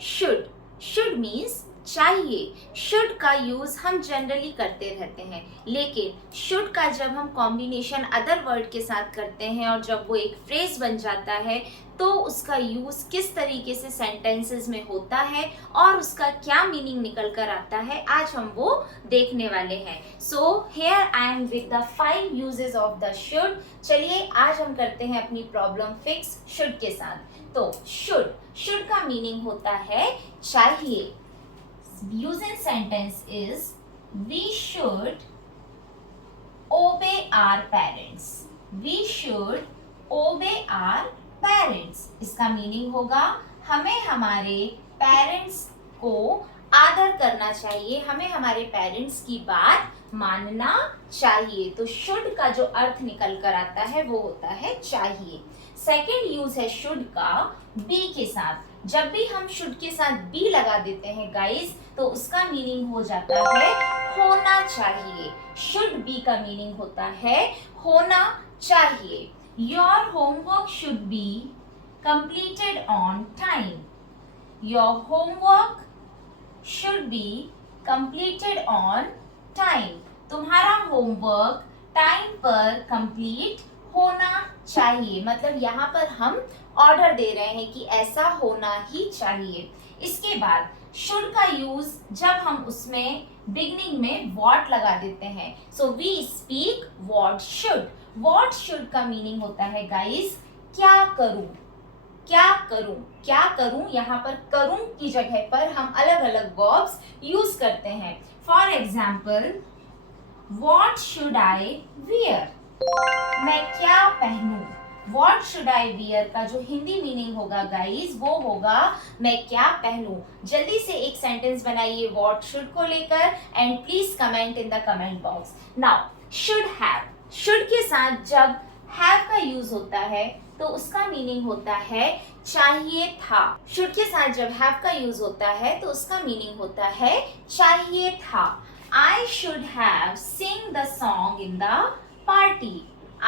Should means चाहिए। Should का use हम जनरली करते रहते हैं, लेकिन शुड का जब हम कॉम्बिनेशन अदर वर्ड के साथ करते हैं और जब वो एक फ्रेज बन जाता है तो उसका यूज किस तरीके से सेंटेंसेस में होता है और उसका क्या मीनिंग निकल कर आता है, आज हम वो देखने वाले हैं। So here I am with the 5 uses of the should. चलिए आज हम करते हैं अपनी प्रॉब्लम फिक्स शुड के साथ। तो शुड का मीनिंग होता है चाहिए। Use in sentence is we should obey our parents. We should obey our parents. इसका मीनिंग होगा हमें हमारे पेरेंट्स को आदर करना चाहिए, हमें हमारे पेरेंट्स की बात मानना चाहिए। तो शुड का जो अर्थ निकल कर आता है वो होता है चाहिए। सेकेंड यूज है शुड का बी के साथ। जब भी हम शुड के साथ बी लगा देते हैं गाइस तो उसका मीनिंग हो जाता है होना चाहिए। शुड बी का मीनिंग होता है होना चाहिए। Your homework should be completed on time. Your homework should be completed on time. तुम्हारा होमवर्क टाइम पर कंप्लीट होना चाहिए। मतलब यहाँ पर हम ऑर्डर दे रहे हैं कि ऐसा होना ही चाहिए। इसके बाद शुड का यूज जब हम उसमें बिगनिंग में व्हाट लगा देते हैं, so we speak what should. What should का मीनिंग होता है गाइस क्या करूं, क्या करूं, क्या करूं। यहाँ पर करूं की जगह पर हम अलग अलग वर्ब्स यूज करते हैं। For example what should I wear, मैं क्या पहनूं। What should I wear का जो हिंदी मीनिंग होगा गाइस वो होगा मैं क्या पहनूं। जल्दी से एक सेंटेंस बनाइए what should को लेकर and please comment in the comment box. Now should have, should के साथ जब have का यूज होता है तो उसका मीनिंग होता है चाहिए था। should के साथ जब have का यूज होता है तो उसका मीनिंग होता है चाहिए था। I should have sing the song in the party.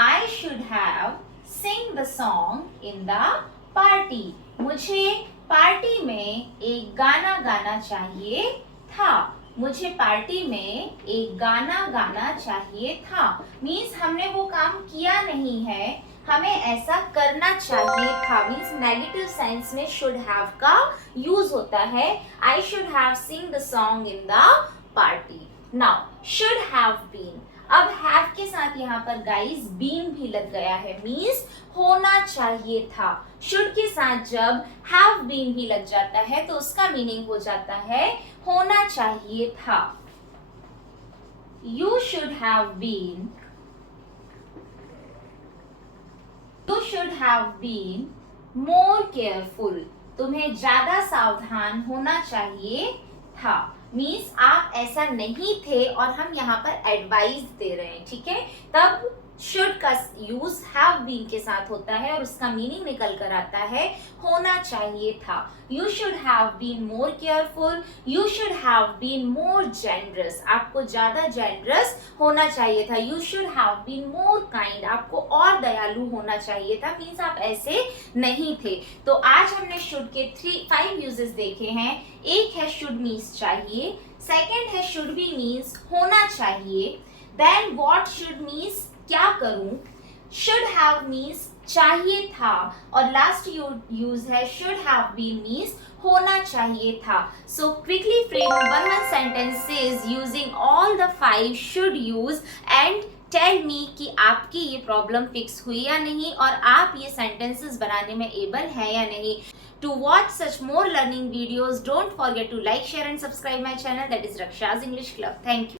I should have sing the song in the party. मुझे पार्टी में एक गाना गाना चाहिए था। मुझे पार्टी में एक गाना गाना चाहिए था मीन्स हमने वो काम किया नहीं है, हमें ऐसा करना चाहिए था। मीन्स नेगेटिव सेंस में शुड हैव का यूज होता है। I should have sing the song in the party. Now should have been, अब हैव के साथ यहाँ पर गाइस बीन भी लग गया है मीन्स होना चाहिए था। शुड के साथ जब हैव बीन भी लग जाता है तो उसका मीनिंग हो जाता है होना चाहिए था। You should have been, you should have been more careful, तुम्हें ज्यादा सावधान होना चाहिए था। मीन्स आप ऐसा नहीं थे और हम यहाँ पर एडवाइस दे रहे हैं, ठीक है। तब शुड का यूज हैव बीन के साथ होता है और उसका मीनिंग निकल कर आता है होना चाहिए था। You should have been more careful, you should have been more generous, आपको ज्यादा जेनरस होना चाहिए था। You should have been more kind, आपको और दयालु होना चाहिए था। मीन्स आप ऐसे नहीं थे। तो आज हमने शुड के 5 यूजेस देखे हैं। एक है शुड मीन्स चाहिए, सेकेंड है शुड बी मीन्स होना चाहिए, देन व्हाट शुड मीन्स क्या करूं, शुड हैव मीन्स चाहिए था और लास्ट यूज है शुड हैव बीन मीन्स होना चाहिए था। So quickly frame one sentences using all the 5 should use and tell me कि आपकी ये प्रॉब्लम फिक्स हुई या नहीं और आप ये सेंटेंसेस बनाने में एबल है या नहीं। To watch such more learning videos, don't forget to like, share and subscribe my channel, that is Raksha's English Club. Thank you.